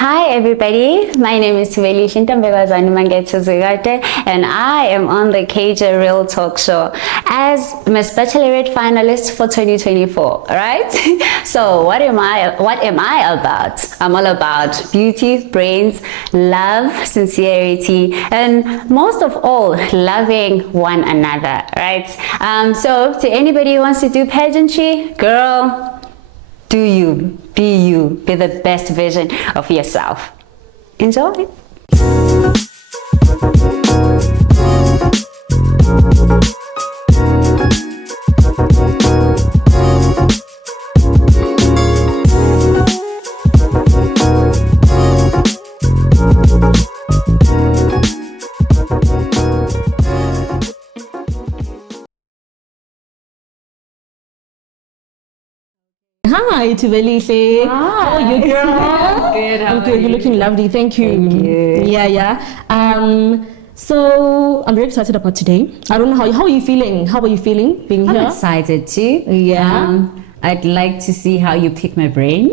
Hi everybody, my name is thubelihle Zwane, and I am on the KJ Real Talk Show as Miss Bachelorette finalist for 2024, right? So what am I about? I'm all about beauty, brains, love, sincerity, and most of all, loving one another, right? So to anybody who wants to do pageantry, girl, do you, be the best version of yourself. Enjoy. Hi, thubelihle. How are you, girl? Good. I'm good. You're looking lovely. Thank you. Thank you. Yeah. So I'm very excited about today. I don't know how are you feeling? How are you feeling being I'm here? excited too. Yeah. I'd like to see how you pick my brain.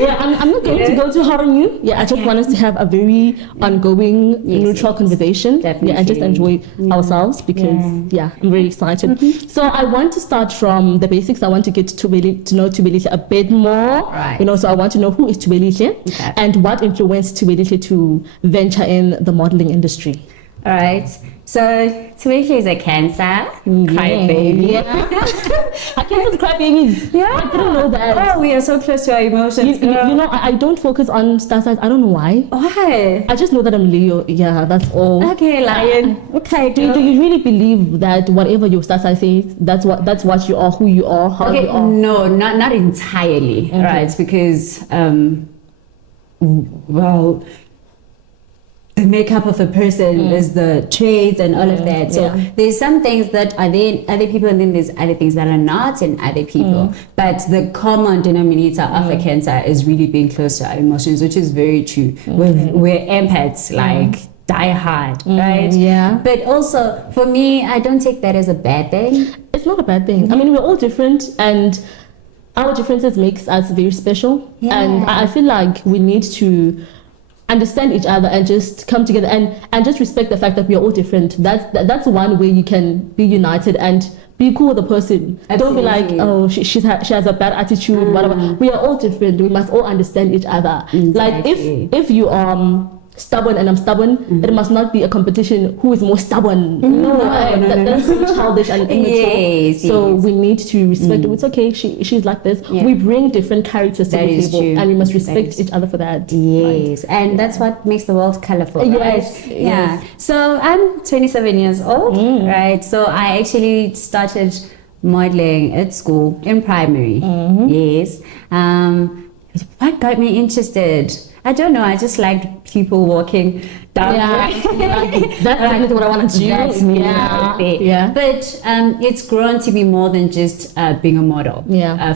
Yeah, I'm not going to go too hard on you. Yeah, I just want us to have a very ongoing, neutral conversation. Definitely. Yeah, and just enjoy ourselves because I'm very excited. So I want to start from the basics. I want to get to know thubelihle a bit more. Right. You know, so I want to know who is thubelihle and what influenced thubelihle to venture in the modeling industry. All right. So thubelihle is a Cancer, crybaby. Yeah. I can't just cry babies. Yeah. I didn't know that. Oh, we are so close to our emotions. You know, I don't focus on star signs. I don't know why. Why? I just know that I'm Leo. Yeah, that's all. Okay, Lion. Okay. Do you really believe that whatever your star sign says, that's what you are, who you are, how you are? No, not entirely, right? Because well, the makeup of a person is the traits and all of that. So there's some things that are there in other people, and then there's other things that are not in other people. But the common denominator of a Cancer is really being close to our emotions, which is very true. We're empaths, like die hard, right? Yeah. But also for me, I don't take that as a bad thing. It's not a bad thing. I mean, we're all different, and our differences makes us very special. Yeah. And I feel like we need to understand each other and just come together and just respect the fact that we are all different. That's one way you can be united and be cool with the person. Absolutely. Don't be like, oh, she has a bad attitude, whatever. We are all different. We must all understand each other. Exactly. Like if you are stubborn and I'm stubborn, it must not be a competition who is more stubborn. No, that's very childish and immature. Yes, so we need to respect it. It's okay, she's like this. We bring different characters to the table, and we must respect each other for that. Yes, right? And that's what makes the world colorful. Yes, right? Yeah. So I'm 27 years old, right? So I actually started modeling at school in primary. Yes. What got me interested? I don't know. I just liked people walking down. That's definitely what I wanted to do. That's me. But it's grown to be more than just being a model.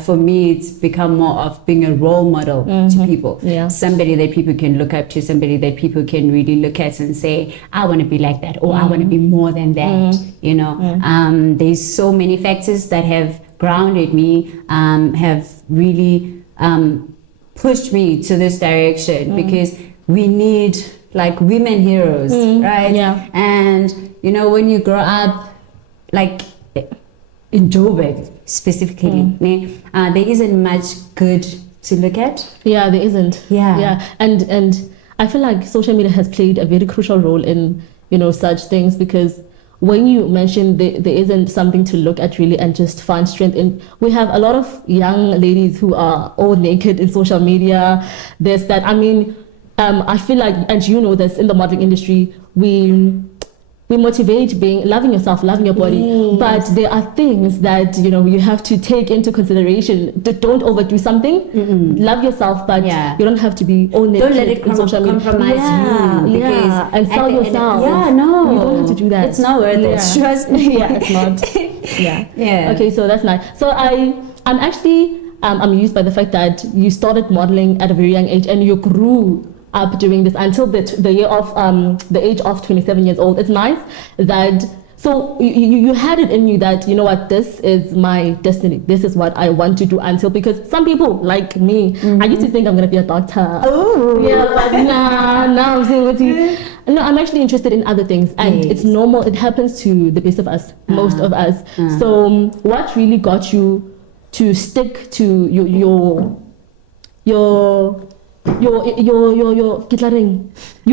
For me, it's become more of being a role model to people. Somebody that people can look up to, somebody that people can really look at and say, I want to be like that, or I want to be more than that. You know, there's so many factors that have grounded me, have really pushed me to this direction because we need like women heroes, right? And you know, when you grow up like in Joburg specifically, there isn't much good to look at. There isn't. And I feel like social media has played a very crucial role in, you know, such things, because when you mentioned there isn't something to look at really and just find strength in, we have a lot of young ladies who are all naked in social media. There's that. I mean, I feel like, and you know this, in the modeling industry, we motivate loving yourself, loving your body, but there are things that, you know, you have to take into consideration. Don't overdo something. Love yourself, but you don't have to be all naked. Don't let it compromise you. And sell yourself. You don't have to do that. It's not worth it. Trust me. It's not. Okay, so that's nice. So I'm actually amused by the fact that you started modeling at a very young age and you grew up doing this until the age of 27 years old. It's nice that So you had it in you that, you know what, this is my destiny. This is what I want to do until, because some people like me, I used to think I'm going to be a doctor. Oh. Yeah, but now I'm saying with you. No, I'm actually interested in other things, and it's normal. It happens to the best of us, most of us. So what really got you to stick to your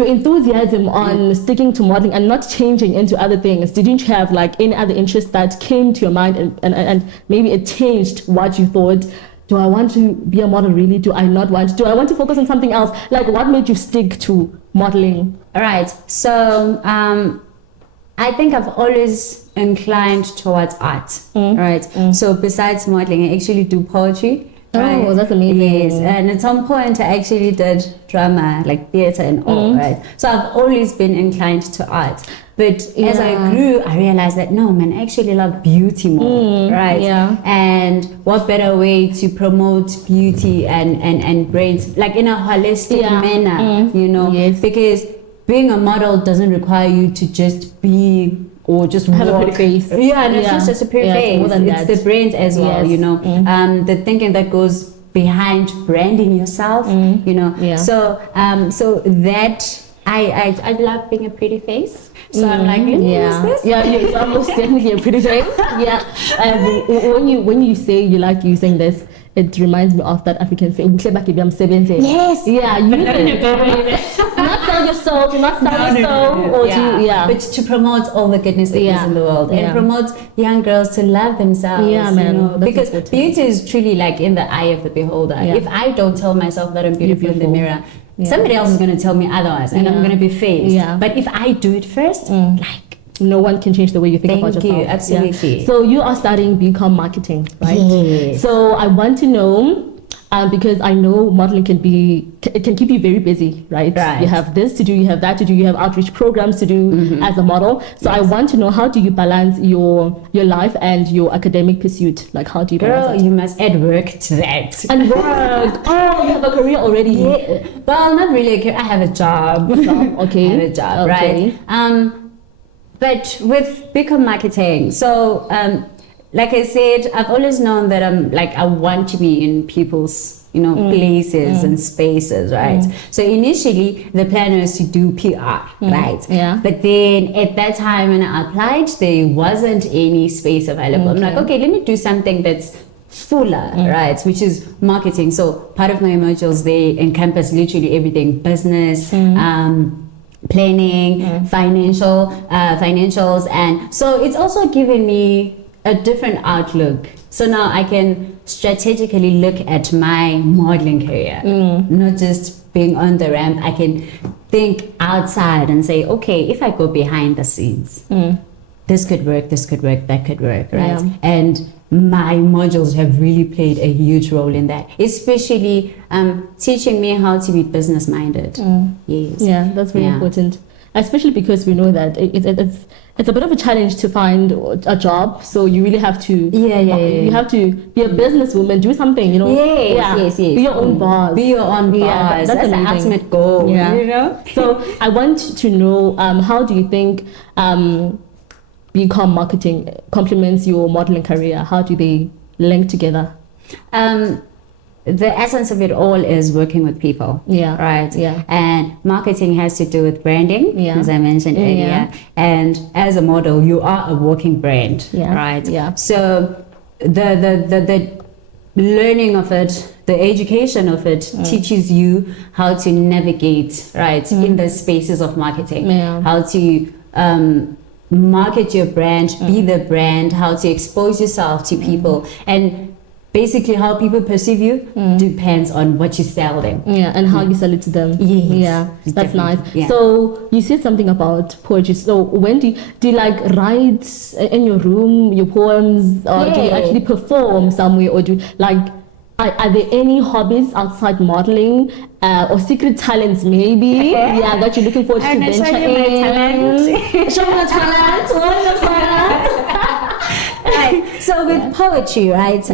enthusiasm on sticking to modeling and not changing into other things? Didn't you have like any other interest that came to your mind, and maybe it changed what you thought? Do I want to be a model really? Do I not want? Do I want to focus on something else? Like, what made you stick to modeling? Right. So I think I've always inclined towards art. Right. So besides modeling, I actually do poetry. Right? Oh, that's amazing. Yes, and at some point I actually did drama, like theater and all, right? So I've always been inclined to art. But as I grew, I realized that no, man, I actually love beauty more, right? Yeah. And what better way to promote beauty and brains, like in a holistic manner, you know? Yes. Because being a model doesn't require you to just be or just have walk. a pretty face. Yeah, and it's not just a pretty face. It's the brains as well, you know. The thinking that goes behind branding yourself, you know. Yeah. So that I love being a pretty face. So I'm like, let me use this. Yeah, you're almost definitely a pretty face. Yeah. When you say you like using this, it reminds me of that African saying, yes. Yeah, use it. Not sell your soul, to not sell your soul. Or but to promote all the goodness that is in the world. And promote young girls to love themselves. Yeah, man. You know? Because beauty is truly like in the eye of the beholder. Yeah. If I don't tell myself that I'm beautiful in the mirror, somebody else is going to tell me otherwise, and I'm going to be faced. Yeah. But if I do it first, like, no one can change the way you think about yourself. Thank you, absolutely. Yeah. So you are studying BCom marketing, right? Yes. So I want to know, because I know modeling can keep you very busy, right? You have this to do, you have that to do, you have outreach programs to do as a model. So I want to know, how do you balance your life and your academic pursuit? Like, how do you balance Girl, you must add work to that. And work. Oh, you have a career already. Yeah. Well, not really a career. I have a job. Okay. I have a job, right? But with BCom marketing, so like I said, I've always known that I want to be in people's, you know, places and spaces, right? So initially the plan was to do PR, right? Yeah. But then at that time when I applied, there wasn't any space available. I'm like, okay, let me do something that's fuller, right? Which is marketing. So part of my modules, they encompass literally everything: business, planning, financials, and so it's also given me a different outlook. So now I can strategically look at my modeling career, not just being on the ramp. I can think outside and say, okay, if I go behind the scenes, this could work, that could work, right? Yeah. And my modules have really played a huge role in that, especially teaching me how to be business minded. Yes. Yeah, that's very important, especially because we know that it's a bit of a challenge to find a job. So you really have to you have to be a businesswoman, do something, you know. Yes. Be your own boss. Be your own boss. Yeah, that's the ultimate goal. Yeah. You know. So I want to know, how do you think BCom marketing complements your modeling career? How do they link together? The essence of it all is working with people. Yeah. Right. Yeah. And marketing has to do with branding, as I mentioned earlier. Yeah. And as a model, you are a walking brand. Yeah. Right. Yeah. So the learning of it, the education of it teaches you how to navigate, right, in the spaces of marketing. Yeah. How to market your brand, be the brand, how to expose yourself to people, and basically how people perceive you depends on what you sell them. Yeah, and how you sell it to them. Yes. Yeah, that's nice. Yeah. So you said something about poetry. So when do you like write in your room your poems, or do you actually perform somewhere, or do like are there any hobbies outside modeling, or secret talents maybe? That you're looking forward to venture in? Show me your talent. What is your talent? Right. So with poetry, right?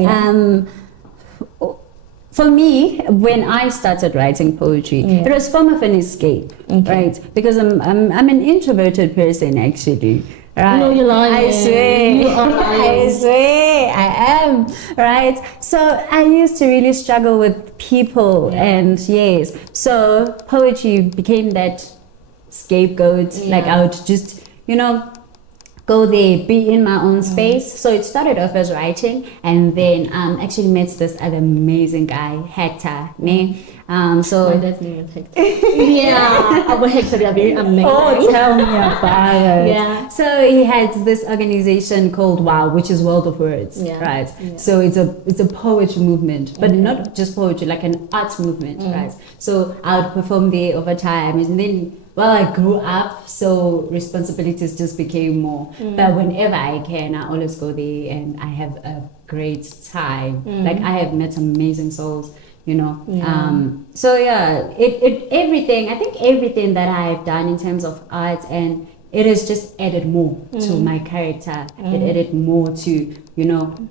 For me, when I started writing poetry, it was a form of an escape, right? Because I'm an introverted person actually. Right. No, you're lying. I swear. You are lying. I swear. I am. Right. So I used to really struggle with people, and yes. So poetry became that scapegoat. Like I would just, go there, be in my own space. So it started off as writing, and then actually met this other amazing guy, Hector. So my dad's name is Hector. Yeah, our Hector, they are very amazing. Oh, tell me about it. Yeah. So he had this organization called WOW, which is World of Words, right? Yeah. So it's a poetry movement, but not just poetry, like an art movement, right? So I would perform there over time, and then I grew up, so responsibilities just became more. But whenever I can, I always go there, and I have a great time. Like I have met amazing souls. So everything, I think everything that I've done in terms of art, and it has just added more to my character. It added more to,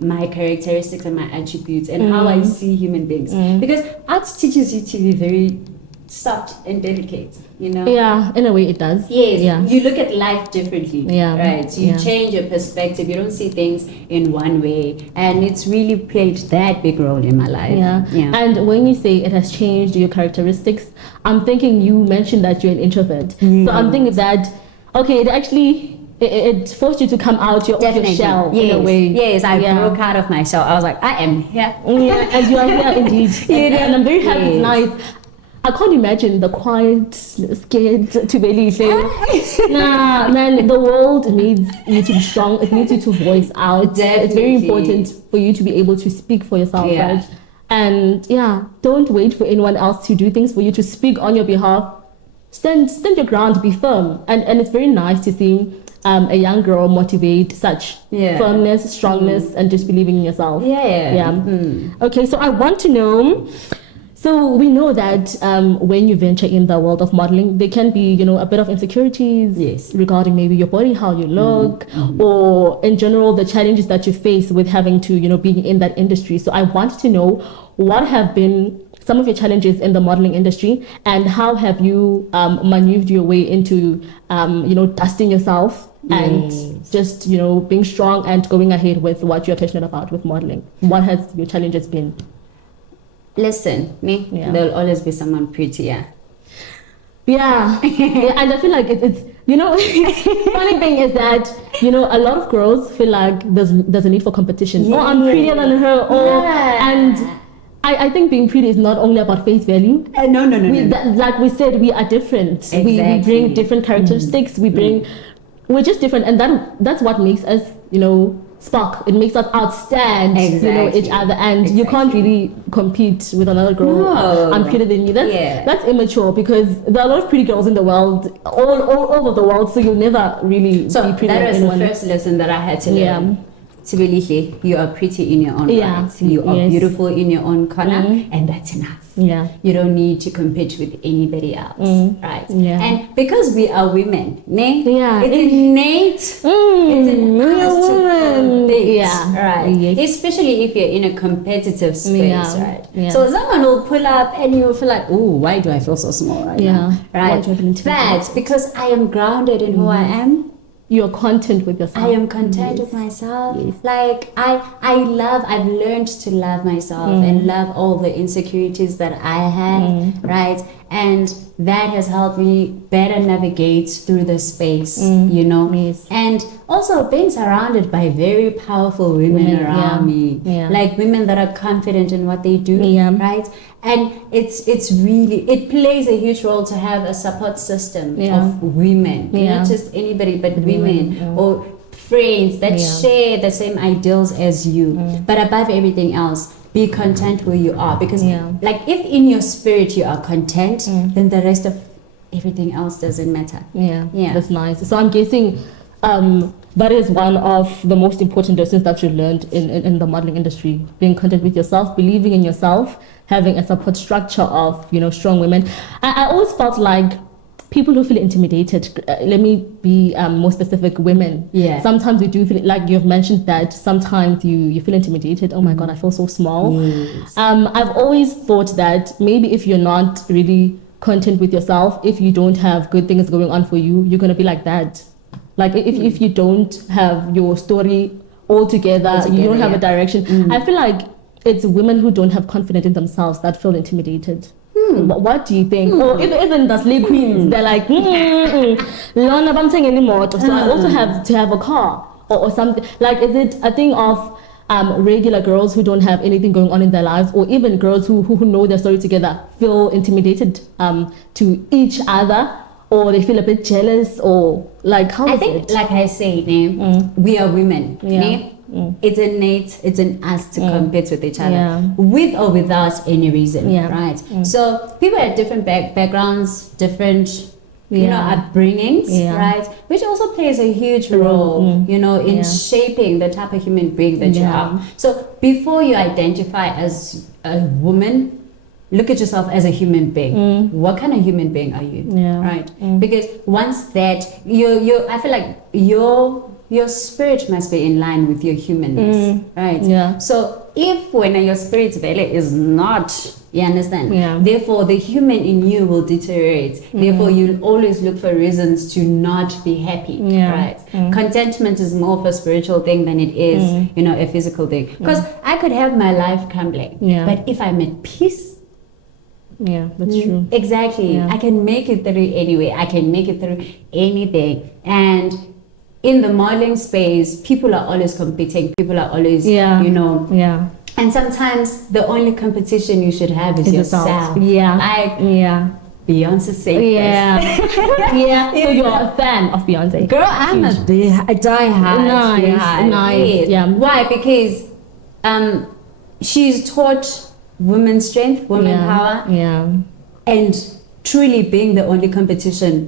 my characteristics and my attributes and how I see human beings. Because art teaches you to be very soft and delicate, Yeah, in a way it does. Yes, yeah. You look at life differently, right? So you change your perspective. You don't see things in one way, and it's really played that big role in my life. Yeah. And when you say it has changed your characteristics, I'm thinking you mentioned that you're an introvert. So I'm thinking that, okay, it forced you to come out of your shell in a way. Yes, I broke out of my shell. I was like, I am here. Yeah, and you are here indeed. And I'm very happy. It's nice. I can't imagine the quiet, scared thubelihle. Nah, man, the world needs you to be strong. It needs you to voice out. Definitely. It's very important for you to be able to speak for yourself, right? And don't wait for anyone else to do things for you, to speak on your behalf. Stand your ground, be firm. And it's very nice to see a young girl motivate such firmness, strongness, and just believing in yourself. Okay, so I want to know. So we know that when you venture in the world of modeling, there can be, a bit of insecurities regarding maybe your body, how you look, or in general, the challenges that you face with having to, being in that industry. So I want to know, what have been some of your challenges in the modeling industry, and how have you maneuvered your way into, dusting yourself and just, being strong and going ahead with what you're passionate about with modeling? What has your challenges been? Listen, there'll always be someone prettier. Yeah. And I feel like it's funny thing is that, a lot of girls feel like there's a need for competition. Oh, I'm prettier than her. And I think being pretty is not only about face value. No. Like we said, we are different. Exactly. We bring different characteristics. We're just different, and that's what makes us, spark. It makes us outstand, each other, and you can't really compete with another girl. No. I'm prettier than you. That's immature, because there are a lot of pretty girls in the world, all over the world. So you'll never really be pretty. That was the first lesson that I had to learn. Thubelihle, you are pretty in your own right. You are beautiful in your own corner, and that's enough. Yeah. You don't need to compete with anybody else, right? Yeah. And because we are women, it's innate. It's in us to compete, right? Yes. Especially if you're in a competitive space, right? Yeah. So someone will pull up, and you'll feel like, oh, why do I feel so small right now? Right? But because I am grounded in who I am, you're content with yourself. I am content with myself. Yes. Like I've learned to love myself and love all the insecurities that I have, right? And that has helped me better navigate through the space, Yes. And also being surrounded by very powerful women around me, like women that are confident in what they do, right? And it plays a huge role to have a support system of women, not just anybody, but women or friends that share the same ideals as you. But above everything else, be content where you are, because like if in your spirit you are content, then the rest of everything else doesn't matter. That's nice. So I'm guessing that is one of the most important lessons that you learned in the modeling industry: being content with yourself, believing in yourself, having a support structure of strong women. I always felt like people who feel intimidated, let me be more specific, women. Sometimes we do feel like you've mentioned that sometimes you feel intimidated. Oh my God, I feel so small. I've always thought that maybe if you're not really content with yourself, if you don't have good things going on for you, you're going to be like that. Like if you don't have your story all together, you don't have a direction. I feel like it's women who don't have confidence in themselves that feel intimidated. What do you think? Or even the slay queens, they're like, Lona, I'm saying anymore. So I also have to have a car or something. Like, is it a thing of regular girls who don't have anything going on in their lives, or even girls who know their story together feel intimidated to each other, or they feel a bit jealous, or like how I think, like I say, we are women. It's innate, it's in us to compete with each other, with or without any reason, right? So people have different backgrounds, different upbringings, right? Which also plays a huge role, in shaping the type of human being that you are. So before you identify as a woman, look at yourself as a human being. What kind of human being are you, right? Because once that I feel like your spirit must be in line with your humanness, right? So if when your spirit's value is not, you understand, therefore the human in you will deteriorate. Therefore you'll always look for reasons to not be happy, right? Contentment is more of a spiritual thing than it is, a physical thing. Because I could have my life crumbling, but if I'm at peace, that's true. Exactly. I can make it through anyway. I can make it through anything. And in the modeling space, people are always competing. People are always, and sometimes the only competition you should have is yourself. Beyonce said So you're a fan of Beyonce? Girl, I'm a die-hard. Nice. Yeah. Why? Because she's taught women's strength, women power, and truly being the only competition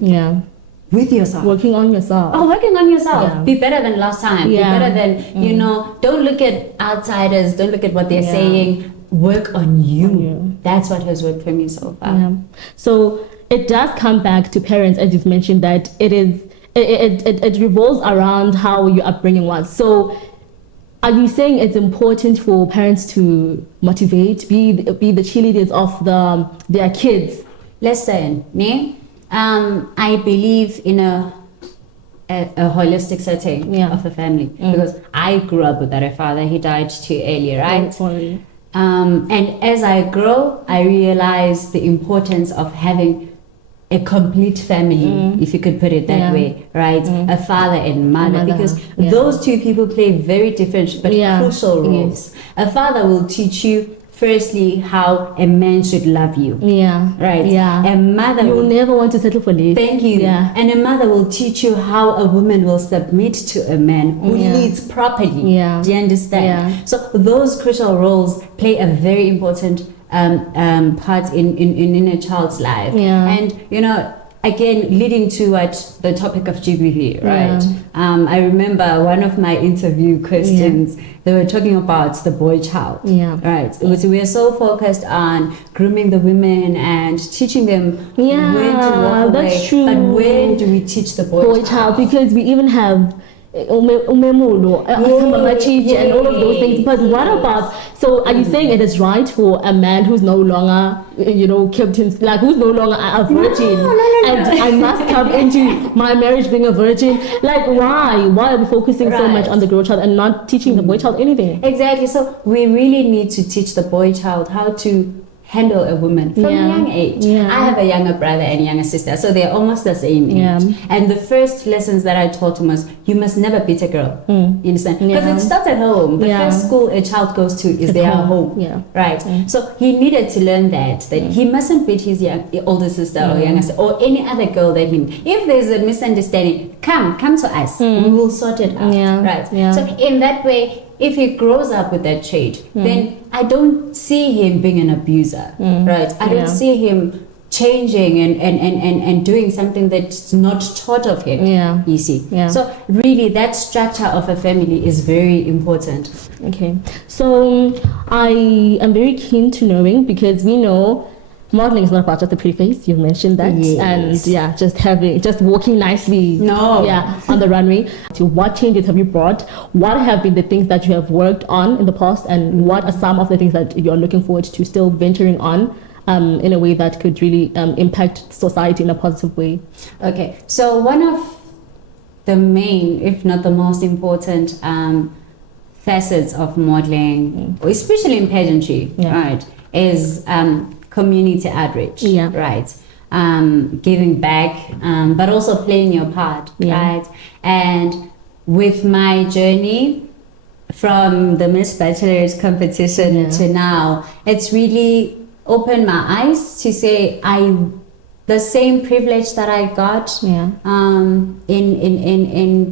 with yourself. Working on yourself. Working on yourself. Be better than last time. Be better than, don't look at outsiders, don't look at what they're saying. Work on you. That's what has worked for me so far. So it does come back to parents, as you've mentioned, that it revolves around how your upbringing was. So are you saying it's important for parents to motivate, be the cheerleaders of their kids? Listen, I believe in a holistic setting of a family, because I grew up without a father. He died too early, right? And as I grow, I realize the importance of having a complete family, if you could put it that way, right? A father and mother, because those two people play very different but crucial roles. A father will teach you, firstly, how a man should love you. Right? A mother You'll never want to settle for less. Thank you. And a mother will teach you how a woman will submit to a man who leads properly. Do you understand? So those crucial roles play a very important part in a child's life. And again, leading to what the topic of Jubilee, right? I remember one of my interview questions, they were talking about the boy child, right? We are so focused on grooming the women and teaching them when to walk away. That's true. But when do we teach the boy child? Because we even have umemulo, and all of those things. But what about, so are you saying it is right for a man who's no longer, kept him, like who's no longer a virgin, and I must come into my marriage being a virgin? Like why are we focusing so much on the girl child and not teaching the boy child anything? Exactly. So we really need to teach the boy child how to handle a woman from a young age. I have a younger brother and a younger sister, so they're almost the same age. And the first lessons that I taught him was, you must never beat a girl. You understand? Because it starts at home. The first school a child goes to is their home. Right? So he needed to learn that he mustn't beat his older sister or younger sister or any other girl that if there's a misunderstanding, come to us. We will sort it out. Right? So in that way, if he grows up with that trait, then I don't see him being an abuser, right? I don't see him changing and doing something that's not taught of him, you see. So really that structure of a family is very important. Okay, so I am very keen to knowing, because we know modeling is not about just the pretty face, you mentioned that, and just walking nicely on the runway. So what changes have you brought? What have been the things that you have worked on in the past, and what are some of the things that you're looking forward to still venturing on in a way that could really impact society in a positive way? Okay, so one of the main, if not the most important facets of modeling, especially in pageantry, right, is community outreach, right? Giving back, but also playing your part, right? And with my journey from the Miss Bachelorette competition to now, it's really opened my eyes to say the same privilege that I got in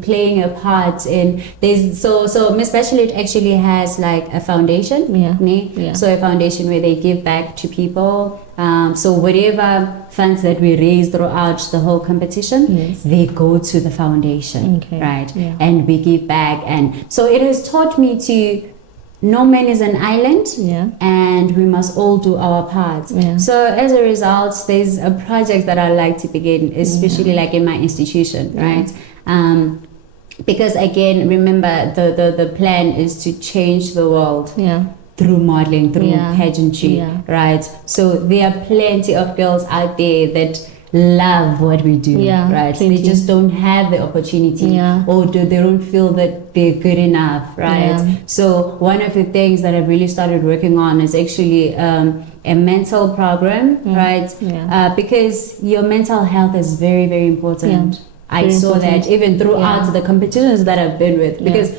playing a part in this. So Miss Bachelorette actually has like a foundation, so a foundation where they give back to people. So whatever funds that we raise throughout the whole competition, they go to the foundation, right? And we give back, and so it has taught me to. No man is an island, and we must all do our part. So as a result, there's a project that I like to begin, especially like in my institution, right? Because again, remember the plan is to change the world through modeling, through pageantry, right? So there are plenty of girls out there that love what we do, right? They just don't have the opportunity, or they don't feel that they're good enough, right? So one of the things that I've really started working on is actually a mental program, right? Because your mental health is very, very important. I saw that even throughout the competitions that I've been with, because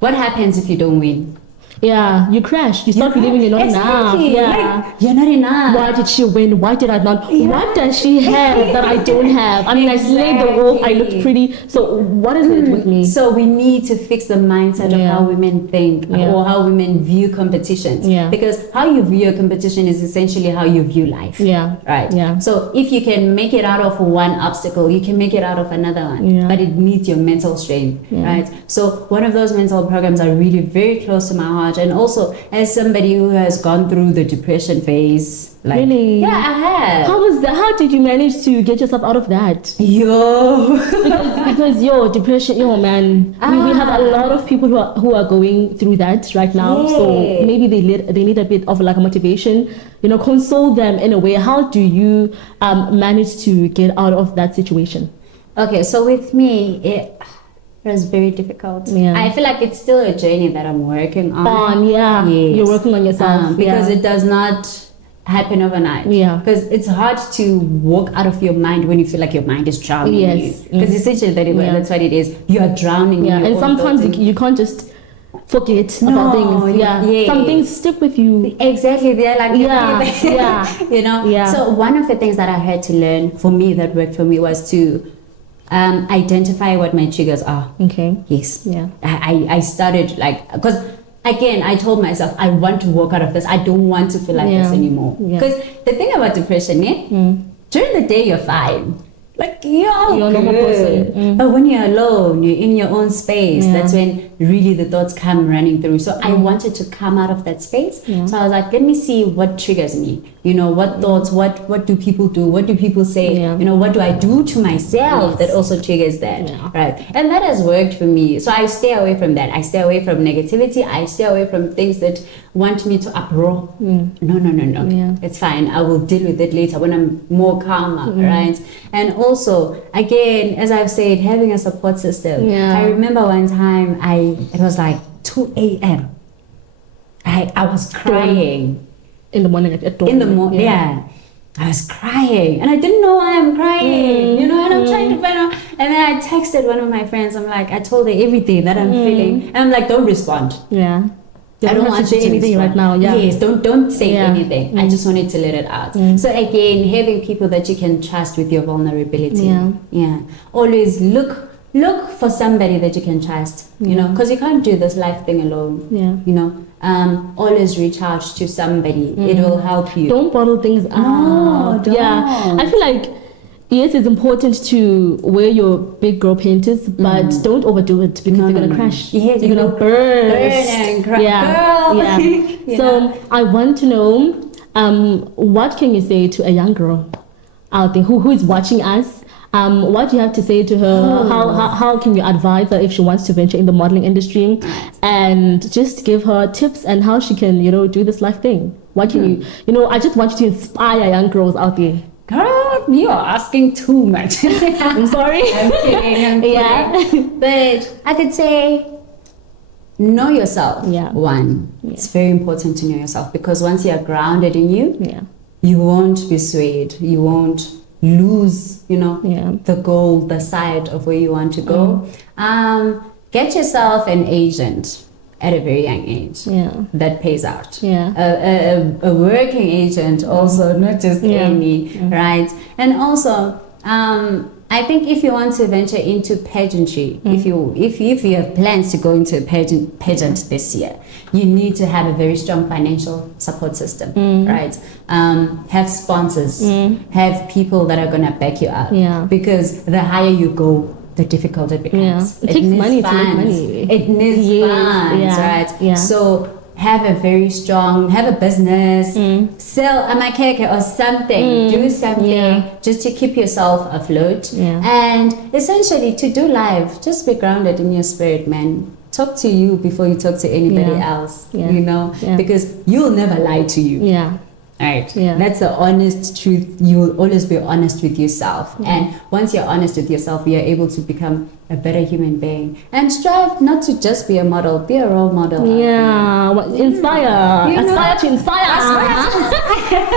what happens if you don't win? You crash. You start believing you're not enough. Like, you're not enough. Why did she win? Why did I not? What does she have that I don't have? I mean, I slayed the wolf. I looked pretty. So what is it with me? So we need to fix the mindset of how women think or how women view competitions. Because how you view a competition is essentially how you view life. Right. So if you can make it out of one obstacle, you can make it out of another one. But it needs your mental strength. Right. So one of those mental programs are really very close to my heart. And also, as somebody who has gone through the depression phase, like, really? Yeah, I have. How was that? How did you manage to get yourself out of that? because depression, man. We have a lot of people who are going through that right now. So maybe they need a bit of like a motivation, console them in a way. How do you manage to get out of that situation? Okay, so with me, it was very difficult. I feel like it's still a journey that I'm working on. You're working on yourself. Because it does not happen overnight. Because it's hard to walk out of your mind when you feel like your mind is drowning you. Because essentially that's what it is. You are drowning in your and own sometimes thoughts. you can't just forget about things. Some things stick with you. Exactly. They're like So one of the things that I had to learn for me that worked for me was to identify what my triggers are. I started because again, I told myself I want to walk out of this. I don't want to feel like this anymore. Because the thing about depression, during the day you're fine. Like you're a normal person. But when you're alone, you're in your own space, that's when really the thoughts come running through. So I wanted to come out of that space. So I was like, let me see what triggers me. What thoughts, what do people do? What do people say? What do I do to myself that also triggers that? Right. And that has worked for me. So I stay away from that. I stay away from negativity. I stay away from things that want me to uproar. No. It's fine. I will deal with it later when I'm more calmer, right? And also, again, as I've said, having a support system. I remember one time it was like 2 a.m. I was crying. In the morning at dawn. In the morning, I was crying. And I didn't know why I'm crying, and I'm trying to find out. And then I texted one of my friends. I'm like, I told her everything that I'm feeling. And I'm like, don't respond. I don't want to say anything right now. Yes, don't say anything. I just wanted to let it out. So again, having people that you can trust with your vulnerability. Always look for somebody that you can trust, because you can't do this life thing alone. Always reach out to somebody. It will help you. Don't bottle things up. No, don't. I feel like yes, it's important to wear your big girl panties, but don't overdo it because you're gonna crash. You're gonna burn and crash. So I want to know, what can you say to a young girl out there who is watching us? What do you have to say to her? How can you advise her if she wants to venture in the modeling industry, and just give her tips and how she can do this life thing? What can you I just want you to inspire young girls out there. girl, you are asking too much. I'm sorry. I'm kidding. Yeah. But I could say, know yourself. Yeah. One. Yeah. It's very important to know yourself, because once you are grounded in you, you won't be swayed. You won't lose, the goal, the side of where you want to go. Get yourself an agent at a very young age. That pays out. A working agent also, not just any, right? And also, I think if you want to venture into pageantry, if you have plans to go into a pageant this year, you need to have a very strong financial support system, right? Have sponsors, have people that are gonna back you up, because the higher you go, the difficult it becomes. It takes money to make money. It needs funds, right? So have a very strong, have a business, sell a makeke or something, do something just to keep yourself afloat. And essentially to do life, just be grounded in your spirit, man. Talk to you before you talk to anybody else, because you'll never lie to you. Right. That's the honest truth. You will always be honest with yourself. And once you're honest with yourself, you're able to become a better human being. And strive not to just be a model, be a role model. Inspire. Aspire to inspire.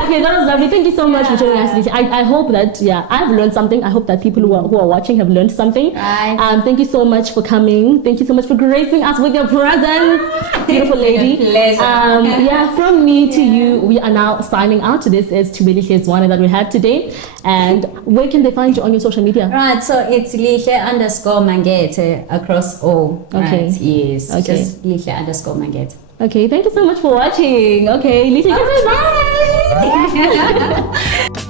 Okay, that was lovely. Thank you so much for joining us. I hope that, I've learned something. I hope that people who are watching have learned something. Right. Thank you so much for coming. Thank you so much for gracing us with your presence. Beautiful lady. Pleasure. From me to you, we are now signing out. This is thubelihle Zwane that we had today. And where can they find you on your social media? Right, so it's lihle_mangete across all. Okay. Right, yes. Okay. Just lihle_mangete. Okay, thank you so much for watching. Okay, lihle, bye.